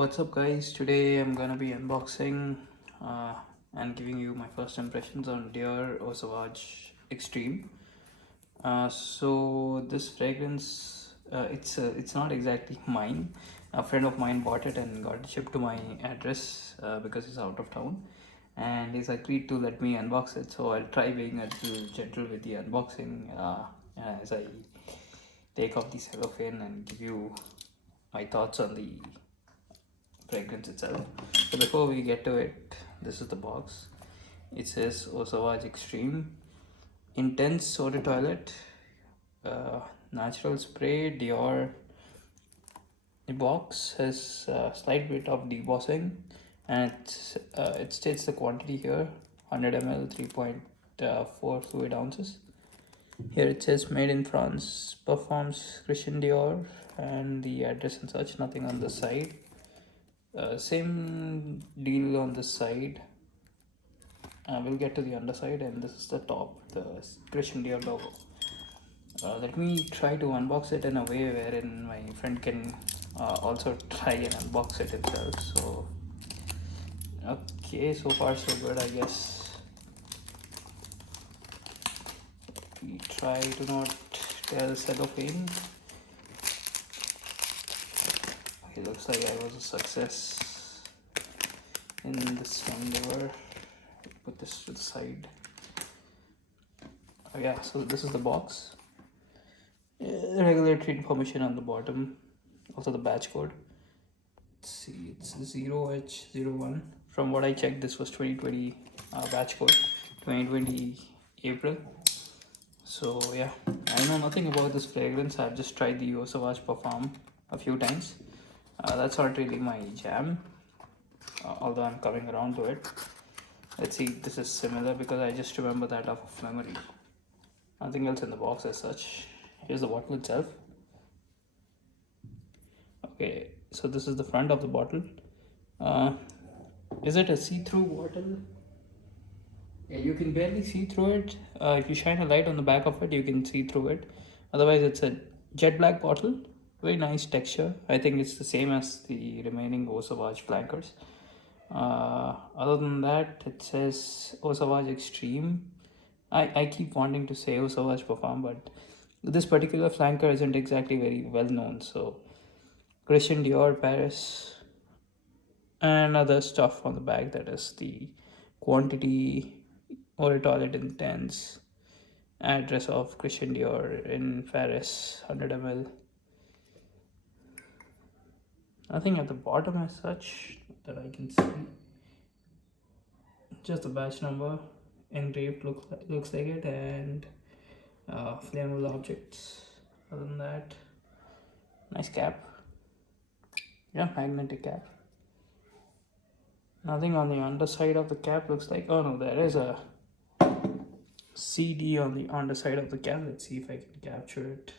What's up, guys? Today I'm gonna be unboxing uh, and giving you my first impressions on Dior Eau Sauvage Extreme. So this fragrance, it's not exactly mine. A friend of mine bought it and got it shipped to my address because he's out of town, and he's agreed to let me unbox it. So I'll try being a little gentle with the unboxing as I take off the cellophane and give you my thoughts on the fragrance itself. So before we get to it, this is the box. It says Eau Sauvage Extreme, Intense Soda Toilet, Natural Spray, Dior. The box has a slight bit of debossing, and it states the quantity here: 100 ml, 3.4 fluid ounces. Here it says made in France, performs Christian Dior, and the address and such. Nothing on the side. Same deal on this side. We'll get to the underside, and this is the top, the Christian Dior logo. Let me try to unbox it in a way wherein my friend can also try and unbox it himself. So okay, so far so good, I guess. We try to not tear the cellophane. It looks like I was a success in this endeavor. Put this to the side. Oh yeah, so this is the box. Regulatory information on the bottom, also the batch code. Let's see, it's 0H01. From what I checked, this was 2020 batch code, 2020 April. So yeah, I know nothing about this fragrance. I've just tried the Eau Sauvage Parfum a few times. That's not really my jam, although I'm coming around to it. Let's see, this is similar because I just remember that off of memory. Nothing else in the box as such. Here's the bottle itself. Okay, so this is the front of the bottle. Is it a see-through bottle? Yeah, you can barely see through it. If you shine a light on the back of it, you can see through it. Otherwise, it's a jet black bottle. Very nice texture. I think it's the same as the remaining Eau Sauvage flankers. Other than that, it says Eau Sauvage Extreme. I keep wanting to say Eau Sauvage Parfum, but this particular flanker isn't exactly very well known. So Christian Dior Paris and other stuff on the back, that is the quantity or toilet intense, address of Christian Dior in Paris, 100 ml. Nothing at the bottom as such that I can see. Just the batch number engraved looks like it, and flammable objects. Other than that, nice cap. Yeah, magnetic cap. Nothing on the underside of the cap looks like. Oh no, there is a CD on the underside of the cap. Let's see if I can capture it.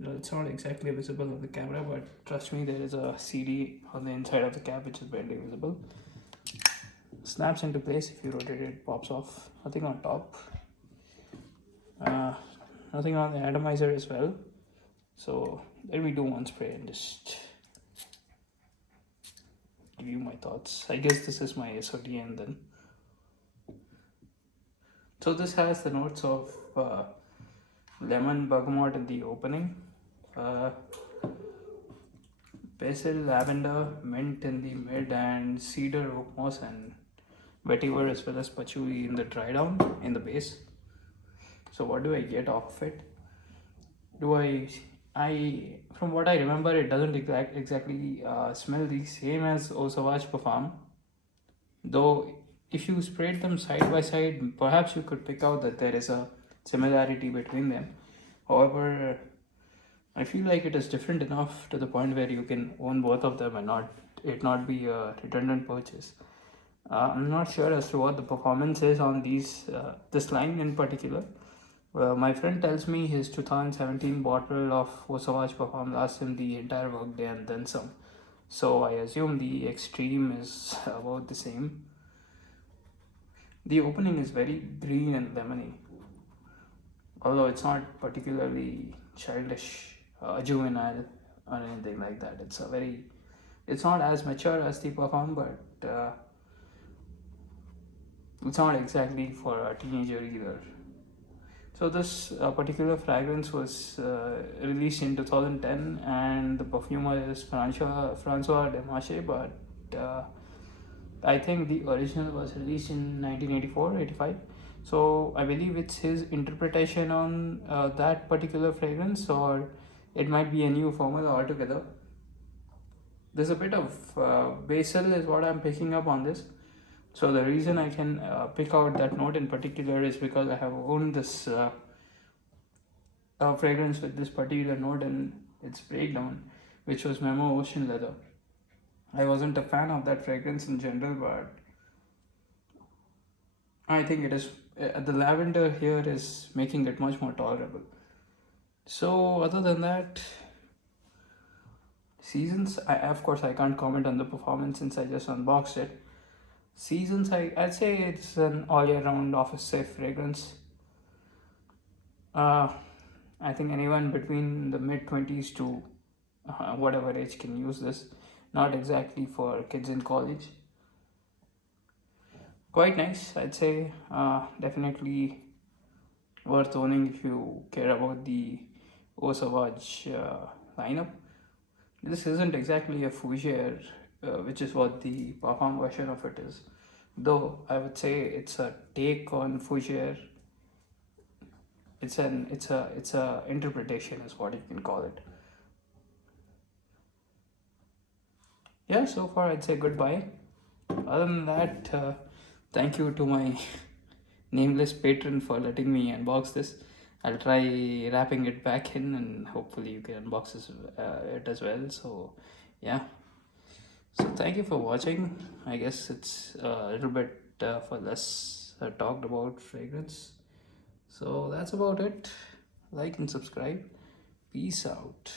No, it's not exactly visible on the camera, but trust me, there is a CD on the inside of the cap which is barely visible. Snaps into place. If you rotate it, pops off. Nothing on top. Nothing on the atomizer as well. So let me do one spray and just give you my thoughts. I guess this is my SOTN then. So this has the notes of lemon, bergamot in the opening, basil, lavender, mint in the mid, and cedar, oak moss, and vetiver as well as patchouli in the dry down in the base. So what do I get off of it? From what I remember, it doesn't exactly smell the same as Eau Sauvage Parfum. Though if you sprayed them side by side, perhaps you could pick out that there is a similarity between them. However, I feel like it is different enough to the point where you can own both of them and not be a redundant purchase. I'm not sure as to what the performance is on this line in particular. My friend tells me his 2017 bottle of Eau Sauvage Parfum lasts him the entire workday and then some. So I assume the Extreme is about the same. The opening is very green and lemony, although it's not particularly childish, juvenile. or anything like that. It's not as mature as the perfume, but it's not exactly for a teenager either. So this particular fragrance was released in 2010, and the perfumer is François Demachy, but I think the original was released in 1984, 85. So I believe it's his interpretation on that particular fragrance, or it might be a new formula altogether. There's a bit of basil is what I'm picking up on this. So the reason I can pick out that note in particular is because I have owned this fragrance with this particular note in its breakdown, which was Memo Ocean Leather. I wasn't a fan of that fragrance in general, but I think it is the lavender here is making it much more tolerable. So other than that, seasons, of course I can't comment on the performance since I just unboxed it. Seasons, I'd say it's an all year round office safe fragrance. Uh, I think anyone between the mid 20s to whatever age can use this. Not exactly for kids in college. Quite nice, I'd say. Definitely worth owning if you care about the Eau Sauvage lineup. This isn't exactly a fougere, which is what the parfum version of it is. Though I would say it's a take on fougere. It's a interpretation is what you can call it. Yeah, so far I'd say goodbye. Other than that, thank you to my nameless patron for letting me unbox this. I'll try wrapping it back in, and hopefully you can unbox it as well. So, yeah. So thank you for watching. I guess it's a little bit for less talked about fragrance. So that's about it. Like and subscribe. Peace out.